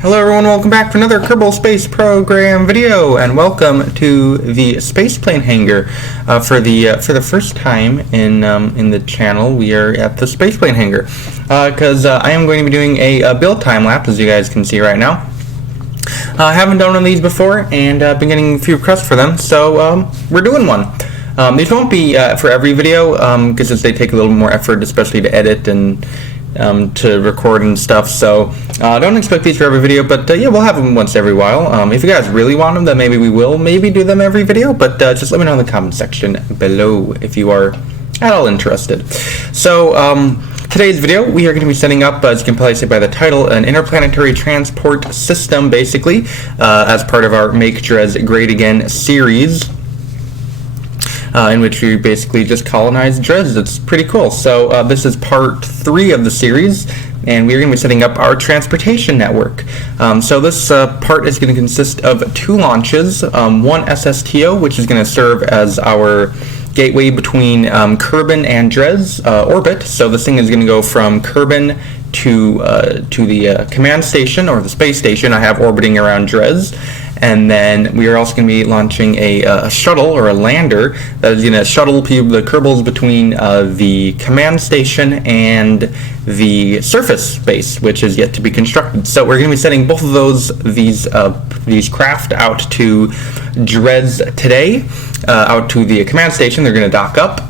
Hello everyone, welcome back for another Kerbal Space Program video, and welcome to the space plane hangar. For the first time in the channel, we are at the space plane hangar because I am going to be doing a build time lapse, as you guys can see right now. I haven't done one of these before, and I've been getting a few requests for them, so we're doing one. These won't be for every video because they take a little more effort, especially to edit and to record and stuff, so don't expect these for every video, but yeah, we'll have them once every while. If you guys really want them, then maybe we will do them every video, but just let me know in the comment section below if you are at all interested. So today's video, we are going to be setting up, as you can probably see by the title, an interplanetary transport system, basically, as part of our Make Dres Great Again series. In which we basically just colonize Dres. It's pretty cool. So this is part 3 of the series, and we're going to be setting up our transportation network. So this part is going to consist of 2 launches, one SSTO, which is going to serve as our gateway between Kerbin and Dres orbit. So this thing is going to go from Kerbin to the command station, or the space station I have orbiting around Dres. And then we are also going to be launching a shuttle, or a lander, that is going to shuttle the Kerbals between the command station and the surface base, which is yet to be constructed. So we're going to be sending both of these craft out to Dres today, out to the command station. They're going to dock up,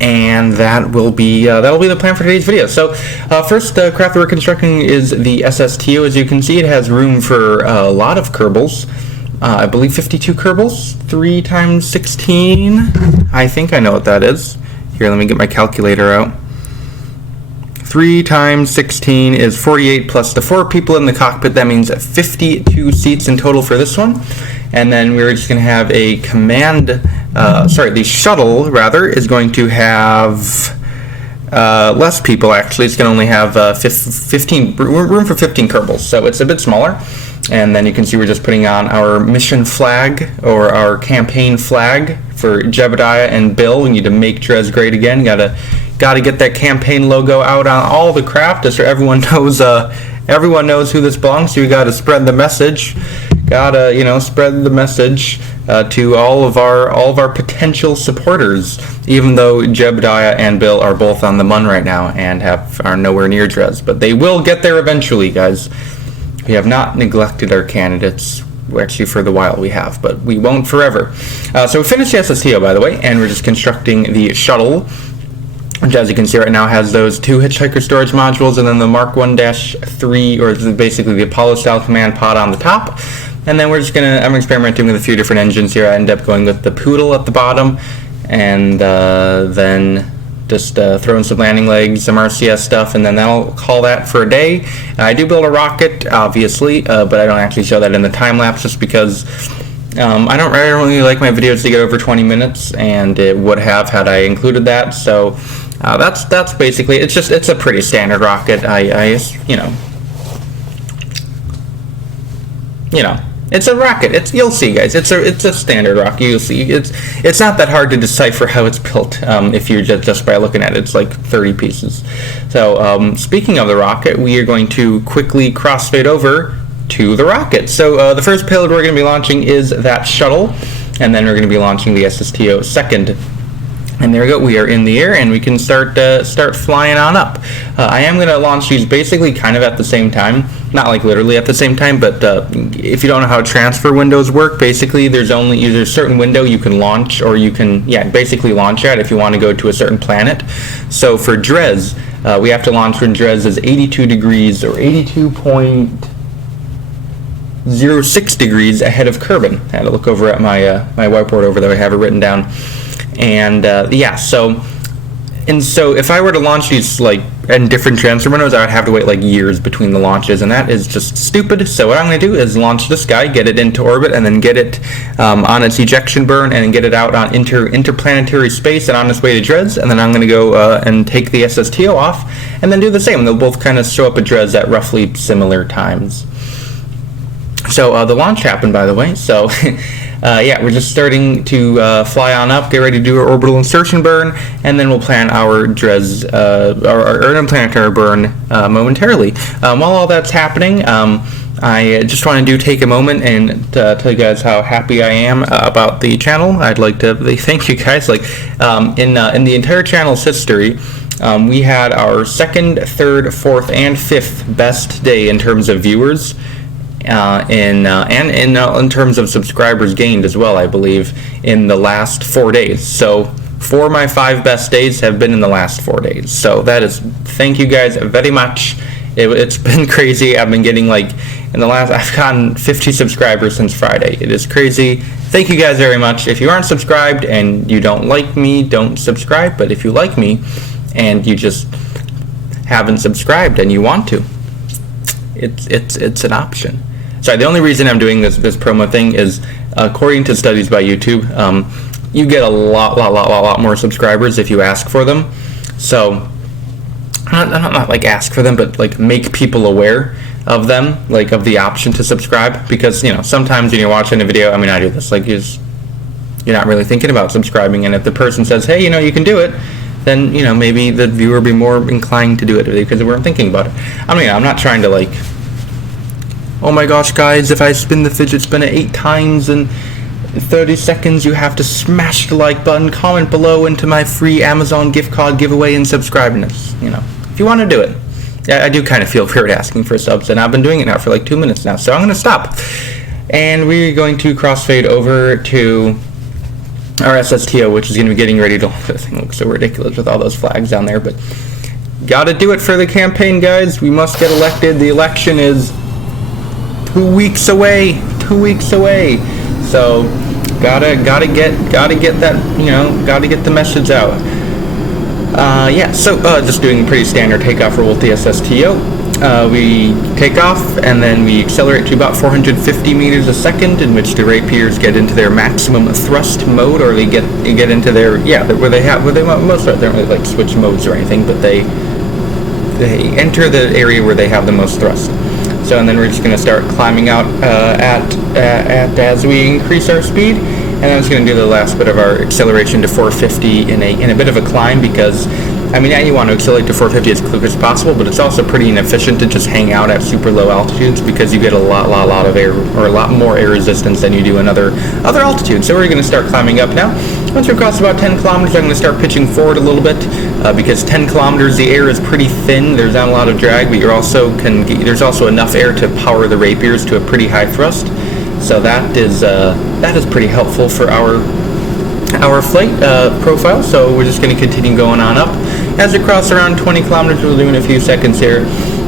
and that'll be the plan for today's video. So first craft that we're constructing is the SSTO. As you can see, it has room for a lot of Kerbals. I believe 52 Kerbals, 3 times 16. I think I know what that is. Here, let me get my calculator out. 3 times 16 is 48, plus the 4 people in the cockpit. That means 52 seats in total for this one. And then we're just going to have a the shuttle, rather, is going to have less people, actually. It's going to only have room for 15 Kerbals, so it's a bit smaller. And then you can see we're just putting on our mission flag, or our campaign flag, for Jebediah and Bill. We need to make Dres great again. Gotta get that campaign logo out on all the craft, just so everyone knows who this belongs to. We gotta spread the message. Gotta spread the message to all of our potential supporters, even though Jebediah and Bill are both on the Mun right now and are nowhere near Dres, but they will get there eventually, guys. We have not neglected our candidates. Actually, for the while we have, but we won't forever. So we finished the SSTO, by the way, and we're just constructing the shuttle, which, as you can see right now, has those 2 hitchhiker storage modules, and then the Mark 1-3, or basically the Apollo-style command pod on the top. And then I'm experimenting with a few different engines here. I end up going with the Poodle at the bottom, and then just throw in some landing legs, some RCS stuff, and then I'll call that for a day. I do build a rocket, obviously, but I don't actually show that in the time lapse, just because I don't really like my videos to get over 20 minutes, and it would have had I included that. So that's basically it's a pretty standard rocket. It's a rocket. You'll see, guys. It's a standard rocket. You'll see. It's not that hard to decipher how it's built if you're just by looking at it. It's like 30 pieces. So speaking of the rocket, we are going to quickly crossfade over to the rocket. So the first payload we're going to be launching is that shuttle, and then we're going to be launching the SSTO second. And there we go. We are in the air, and we can start flying on up. I am going to launch these basically kind of at the same time. Not like literally at the same time, but if you don't know how transfer windows work, basically there's a certain window you can launch, or you can basically launch at if you want to go to a certain planet. So for Dres, we have to launch when Dres is 82 degrees, or 82.06 degrees ahead of Kerbin. I had to look over at my whiteboard over there. I have it written down. And so if I were to launch these in different transfer windows, I would have to wait years between the launches, and that is just stupid. So what I'm going to do is launch this guy, get it into orbit, and then get it on its ejection burn, and get it out on interplanetary space and on its way to Dres. And then I'm going to go and take the SSTO off, and then do the same. They'll both kind of show up at Dres at roughly similar times. So the launch happened, by the way. So yeah, we're just starting to fly on up, get ready to do our orbital insertion burn, and then we'll plan our Dres, our interplanetary burn momentarily. While all that's happening, I just want to take a moment and tell you guys how happy I am about the channel. I'd like to thank you guys. Like in the entire channel's history, we had our second, third, fourth, and fifth best day in terms of viewers, and in terms of subscribers gained as well. I believe in the last 4 days. So 4 of my 5 best days have been in the last 4 days. So that is, thank you guys very much. It's been crazy. I've been getting like, I've gotten 50 subscribers since Friday. It is crazy. Thank you guys very much. If you aren't subscribed and you don't like me, don't subscribe. But if you like me and you just haven't subscribed and you want to, it's an option. Sorry, the only reason I'm doing this promo thing is, according to studies by YouTube, you get a lot more subscribers if you ask for them. So not like ask for them, but like make people aware of them, like of the option to subscribe, because sometimes when you're watching a video, I mean, I do this, like you're not really thinking about subscribing, and if the person says, hey, you can do it, then maybe the viewer will be more inclined to do it because they weren't thinking about it. I mean, I'm not trying to like, oh my gosh guys, if I spin the fidget spinner 8 times in 30 seconds, you have to smash the like button, comment below into my free Amazon gift card giveaway, and subscribe. And if you want to do it. I do kind of feel weird asking for subs, and I've been doing it now for like 2 minutes now, so I'm going to stop. And we're going to crossfade over to our SSTO, which is going to be getting ready to... The thing looks so ridiculous with all those flags down there, but gotta do it for the campaign, guys. We must get elected. The election is 2 weeks away. 2 weeks away. So gotta get that, gotta get the message out. Yeah, so just doing a pretty standard takeoff roll with the SSTO. We take off and then we accelerate to about 450 meters a second, in which the Rapiers get into their maximum thrust mode, or they get into their where they most of it. They don't really like switch modes or anything, but they enter the area where they have the most thrust. So and then we're just going to start climbing out as we increase our speed. And I'm just going to do the last bit of our acceleration to 450 in a bit of a climb, because, I mean, you want to accelerate to 450 as quick as possible, but it's also pretty inefficient to just hang out at super low altitudes, because you get a lot of air, or a lot more air resistance than you do in other altitudes. So we're going to start climbing up now. Once we cross about 10 kilometers, I'm going to start pitching forward a little bit, because 10 kilometers the air is pretty thin. There's not a lot of drag, but there's also enough air to power the Rapiers to a pretty high thrust. So that is pretty helpful for our flight profile. So we're just going to continue going on up. As we cross around 20 kilometers, we'll do in a few seconds here.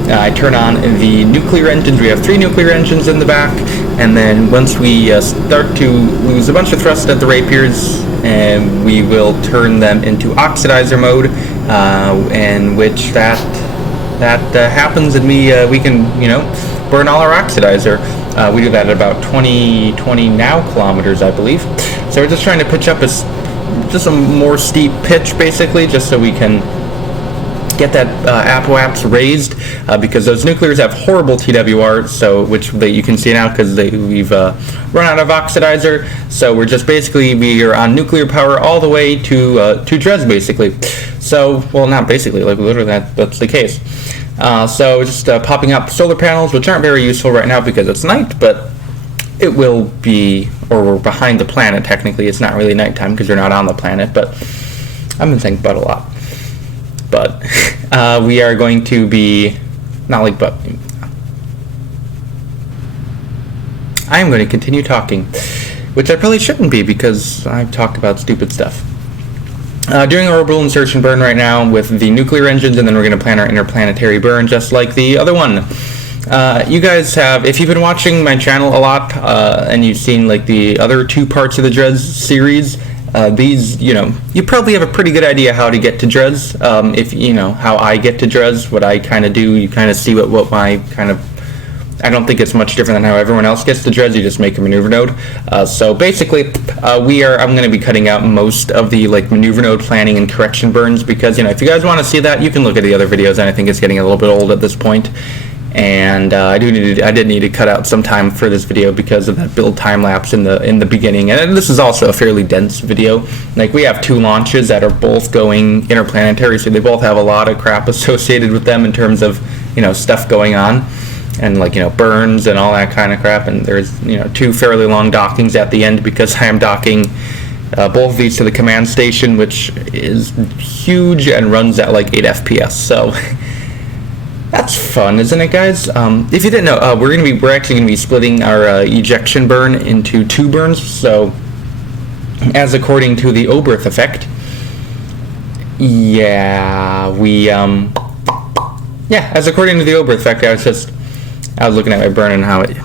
I turn on the nuclear engines. We have 3 nuclear engines in the back, and then once we start to lose a bunch of thrust at the Rapiers, and we will turn them into oxidizer mode, in which that happens, and we can burn all our oxidizer. We do that at about 20 now kilometers, I believe. So we're just trying to pitch up just a more steep pitch, basically, just so we can get that apoaps raised, because those nuclears have horrible TWR, so which you can see now because we've run out of oxidizer. So we're just we are on nuclear power all the way to Dres, basically. So, well, not basically, like literally that's the case. So just popping up solar panels, which aren't very useful right now because it's night, but it will be, or we're behind the planet technically. It's not really nighttime because you're not on the planet, but I've been thinking about it a lot. But we are going to be, not like, but I am going to continue talking, which I probably shouldn't be because I've talked about stupid stuff. Doing our orbital insertion burn right now with the nuclear engines, and then we're going to plan our interplanetary burn just like the other one. You guys have, if you've been watching my channel a lot, and you've seen like the other 2 parts of the Dres series, these, you probably have a pretty good idea how to get to Dres. If how I get to Dres, what I kind of do, you kind of see what my kind of, I don't think it's much different than how everyone else gets to Dres. You just make a maneuver node. So basically, I'm going to be cutting out most of the maneuver node planning and correction burns, because if you guys want to see that, you can look at the other videos, and I think it's getting a little bit old at this point. and I did need to cut out some time for this video because of that build time lapse in the beginning. And this is also a fairly dense video. Like, we have 2 launches that are both going interplanetary, so they both have a lot of crap associated with them in terms of, you know, stuff going on, and like, you know, burns and all that kind of crap. And there's, you know, 2 fairly long dockings at the end because I am docking both of these to the command station, which is huge and runs at like 8 FPS. So that's fun, isn't it, guys? If you didn't know, we're actually gonna be splitting our ejection burn into 2 burns. So, as according to the Oberth effect, as according to the Oberth effect, I was looking at my burn and how it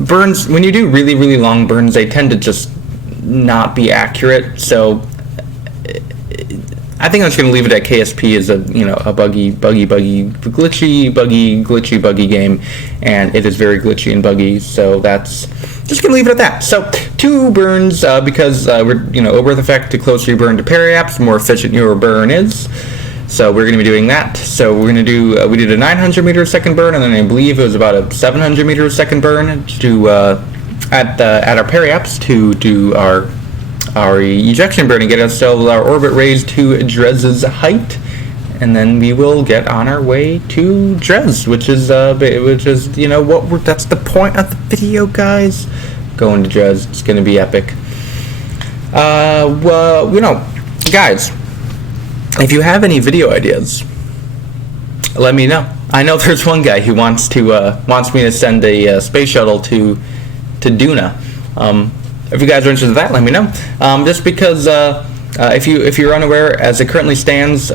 burns. When you do really, really long burns, they tend to just not be accurate. So I think I'm just going to leave it at KSP as a, you know, a buggy game, and it is very glitchy and buggy. So that's just going to leave it at that. So 2 burns because we're, you know, Oberth effect, the closer you burn to periaps, the more efficient your burn is. So we're going to be doing that. So we're going to do we did a 900 meter a second burn, and then I believe it was about a 700 meter a second burn to at our periaps to do our ejection burn and get ourselves our orbit raised to Dres's height, and then we will get on our way to Dres, which is you know what that's the point of the video, guys. Going to Dres, it's going to be epic. Well, you know, guys, if you have any video ideas, let me know. I know there's one guy who wants me to send a space shuttle to Duna. If you guys are interested in that, let me know. Just because if you're unaware, as it currently stands,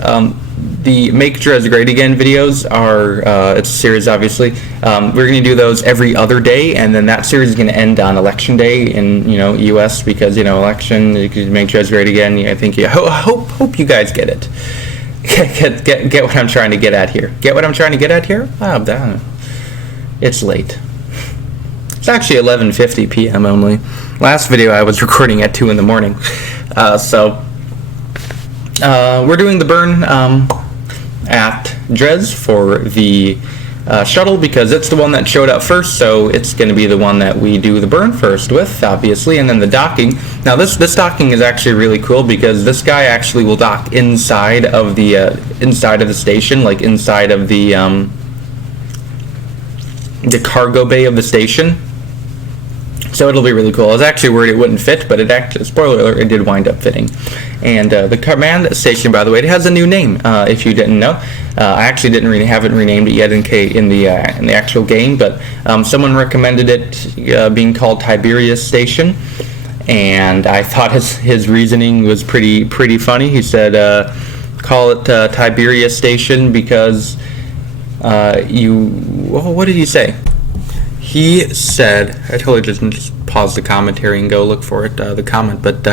the Make Dres Great Again videos are it's a series, obviously. We're going to do those every other day, and then that series is going to end on election day in, you know, US, because, you know, election, you can make Dres Great Again. I think hope you guys get it. Get what I'm trying to get at here. Get what I'm trying to get at here? Oh, damn. It's late. It's actually 11:50 p.m. only. Last video I was recording at 2 in the morning. So we're doing the burn at Dres for the shuttle because it's the one that showed up first, so it's going to be the one that we do the burn first with, obviously, and then the docking. Now this docking is actually really cool because this guy actually will dock inside of the station, like inside of the cargo bay of the station. So it'll be really cool. I was actually worried it wouldn't fit, but it actually, spoiler alert, it did wind up fitting. And the command station, by the way, it has a new name. If you didn't know, I actually haven't renamed it yet in the actual game, but someone recommended it being called Tiberius Station, and I thought his reasoning was pretty funny. He said, call it Tiberius Station because what did he say? He said, I totally just paused the commentary and go look for it, the comment, but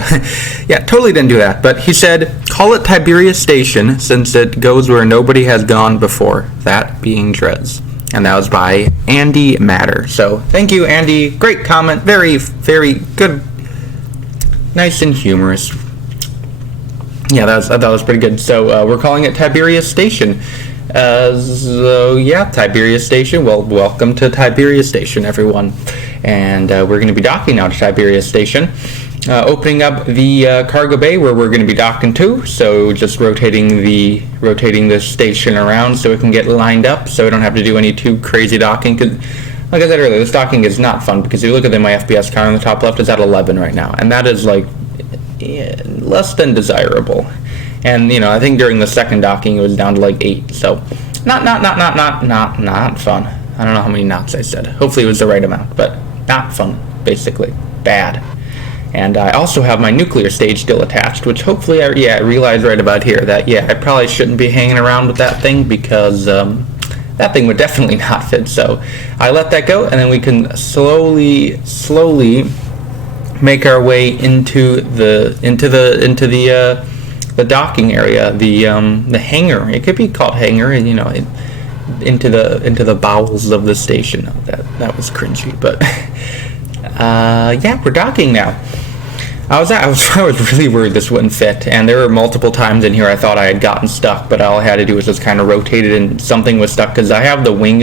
yeah, totally didn't do that. But he said, call it Tiberius Station since it goes where nobody has gone before, that being Dres. And that was by Andy Matter. So thank you, Andy. Great comment. Very, very good. Nice and humorous. Yeah, that was pretty good. So we're calling it Tiberius Station. So yeah, Tiberius Station. Well, welcome to Tiberius Station, everyone. And we're going to be docking now to Tiberius Station, opening up the cargo bay where we're going to be docking to. So just rotating the station around so it can get lined up, so we don't have to do any too crazy docking. Cause, like I said earlier, this docking is not fun because if you look at my FPS count on the top left, it's at 11 right now, and that is like less than desirable. And you know, I think during the second docking it was down to like 8. So not fun. I don't know how many knots I said. Hopefully it was the right amount, but not fun, basically. Bad. And I also have my nuclear stage still attached, which hopefully I realized right about here that I probably shouldn't be hanging around with that thing because that thing would definitely not fit. So I let that go, and then we can slowly make our way into the docking area, the hangar. It could be called hangar, and you know, into the bowels of the station. That was cringy, but yeah, we're docking now. I was really worried this wouldn't fit, and there were multiple times in here I thought I had gotten stuck, but all I had to do was just kind of rotate it and something was stuck, because I have the wing,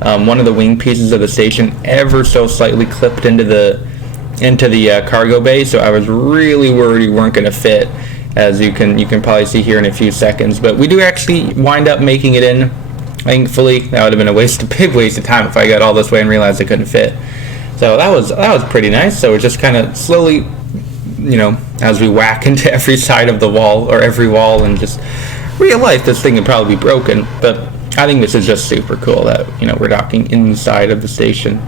one of the wing pieces of the station ever so slightly clipped into the cargo bay, so I was really worried you weren't going to fit, as you can probably see here in a few seconds. But we do actually wind up making it in. Thankfully, that would have been a big waste of time if I got all this way and realized it couldn't fit. So that was pretty nice. So we're just kind of slowly, as we whack into every side of the wall, or every wall, and just realize this thing would probably be broken. But I think this is just super cool that, we're docking inside of the station.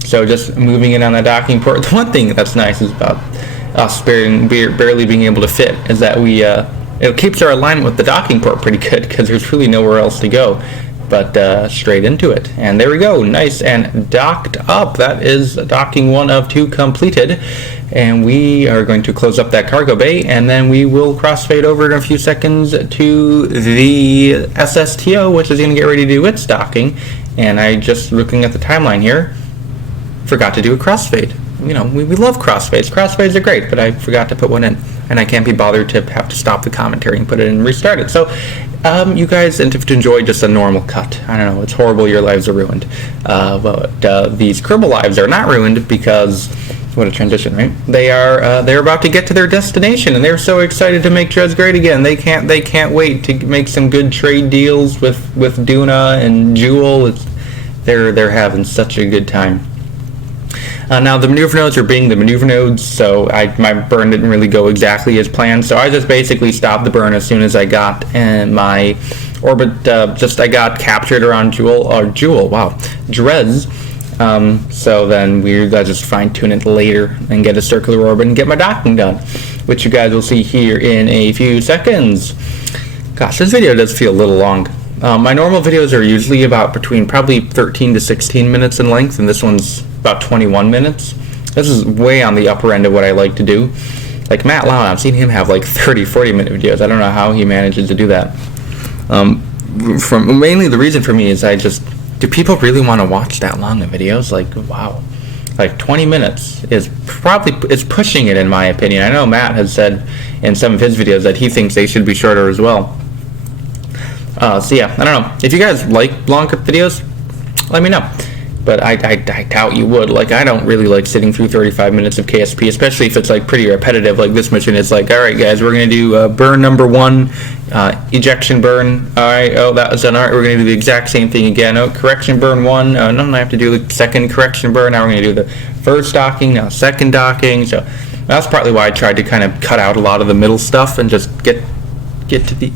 So just moving in on the docking port. The one thing that's nice is about us barely being able to fit is that it keeps our alignment with the docking port pretty good, because there's really nowhere else to go but straight into it. And there we go, nice and docked up. That is docking 1 of 2 completed, and we are going to close up that cargo bay, and then we will crossfade over in a few seconds to the SSTO, which is going to get ready to do its docking. And I, just looking at the timeline here, forgot to do a crossfade. We love crossfades. Crossfades are great, but I forgot to put one in, and I can't be bothered to have to stop the commentary and put it in and restart it. So you guys enjoy just a normal cut. I don't know, it's horrible, your lives are ruined. But these Kerbal lives are not ruined, because what a transition, right? They're about to get to their destination, and they're so excited to make Dres great again. They can't wait to make some good trade deals with Duna and Jewel. They're having such a good time. Now the maneuver nodes are being the maneuver nodes, so my burn didn't really go exactly as planned. So I just basically stopped the burn as soon as I got my orbit. I got captured around Dres. So then I just fine tune it later and get a circular orbit and get my docking done, which you guys will see here in a few seconds. Gosh, this video does feel a little long. My normal videos are usually about between probably 13 to 16 minutes in length, and this one's about 21 minutes. This is way on the upper end of what I like to do. Like Matt Loud, I've seen him have like 30-40 minute videos. I don't know how he manages to do that. Mainly the reason for me is do people really want to watch that long of videos? Like, wow. Like 20 minutes is pushing it, in my opinion. I know Matt has said in some of his videos that he thinks they should be shorter as well. So yeah, I don't know. If you guys like longer videos, let me know. But I doubt you would. Like, I don't really like sitting through 35 minutes of KSP, especially if it's like pretty repetitive. Like this mission is like, all right guys, we're gonna do burn number 1, ejection burn. All right, oh, that was done. All right, we're gonna do the exact same thing again. Oh, correction burn 1. No, I have to do the second correction burn. Now we're gonna do the first docking, now second docking. So that's partly why I tried to kind of cut out a lot of the middle stuff and just get to the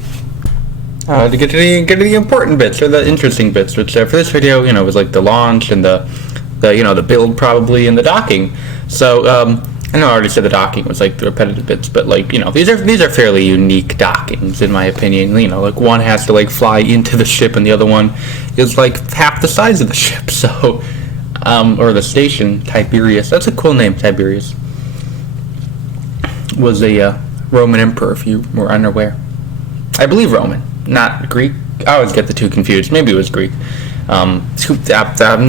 get to the important bits, or the interesting bits, which for this video, was like the launch and the build probably, and the docking. So I know I already said the docking was like the repetitive bits, but like these are fairly unique dockings in my opinion. Like one has to like fly into the ship, and the other one is like half the size of the ship. So or the station, Tiberius. That's a cool name. Tiberius was a Roman emperor, if you were unaware. I believe Roman, not Greek. I always get the two confused. Maybe it was Greek. I'm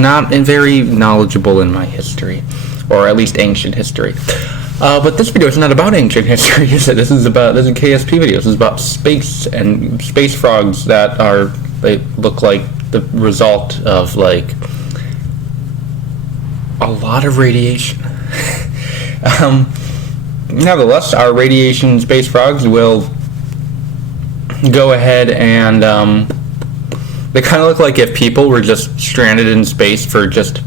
not very knowledgeable in my history, or at least ancient history. But this video is not about ancient history, is it? This is a KSP video. This is about space and space frogs they look like the result of like a lot of radiation. Nevertheless, our radiation space frogs will go ahead and they kind of look like if people were just stranded in space for just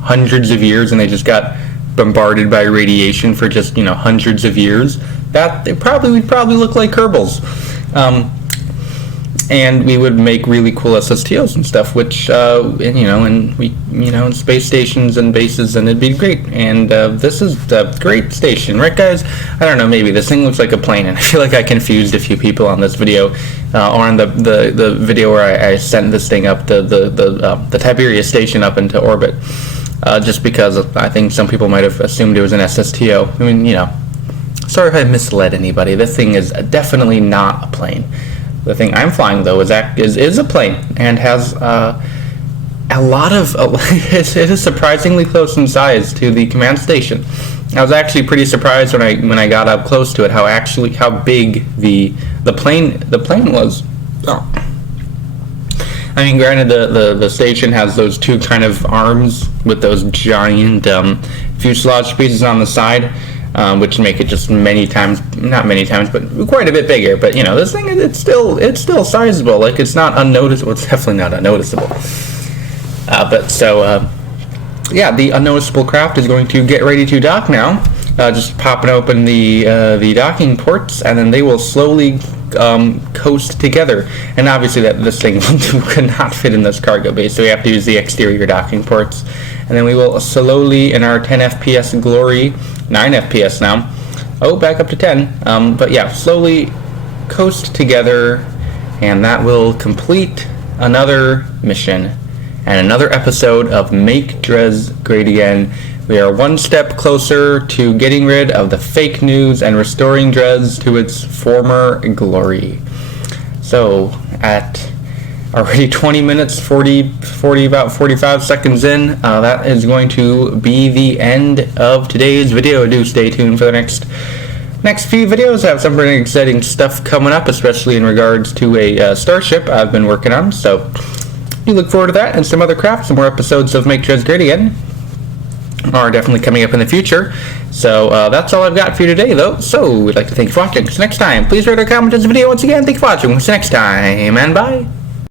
hundreds of years, and they just got bombarded by radiation for just hundreds of years. That would probably look like Kerbals, and we would make really cool SSTOs and stuff, which in space stations and bases, and it'd be great. And this is a great station, right guys? I don't know, maybe this thing looks like a plane, and I feel like I confused a few people on this video, or on the video where I sent this thing up, the Tiberius station up into orbit, just because I think some people might have assumed it was an SSTO. I mean, sorry if I misled anybody. This thing is definitely not a plane. The thing I'm flying though is a plane, and has it is surprisingly close in size to the command station. I was actually pretty surprised when I got up close to it how big the plane was. Oh. I mean, granted, the station has those two kind of arms with those giant fuselage pieces on the side, which make it just not many times, but quite a bit bigger. But you know, this thing it's still sizable. Like, it's not unnoticeable. It's definitely not unnoticeable. Yeah, the unnoticeable craft is going to get ready to dock now. Just popping open the docking ports, and then they will slowly coast together. And obviously this thing could not fit in this cargo bay, so we have to use the exterior docking ports. And then we will slowly, in our 10 FPS glory, 9 FPS now, back up to 10, but yeah, slowly coast together, and that will complete another mission and another episode of Make Dres Great Again. We are one step closer to getting rid of the fake news and restoring Dres to its former glory. So, at already 20 minutes, about 45 seconds in, that is going to be the end of today's video. Do stay tuned for the next few videos. I have some pretty exciting stuff coming up, especially in regards to a starship I've been working on, so you look forward to that and some other crafts. Some more episodes of Make Dres Great Again are definitely coming up in the future. So that's all I've got for you today, though. So we'd like to thank you for watching. So next time, please rate or comment this video once again. Thank you for watching. See you next time, and bye.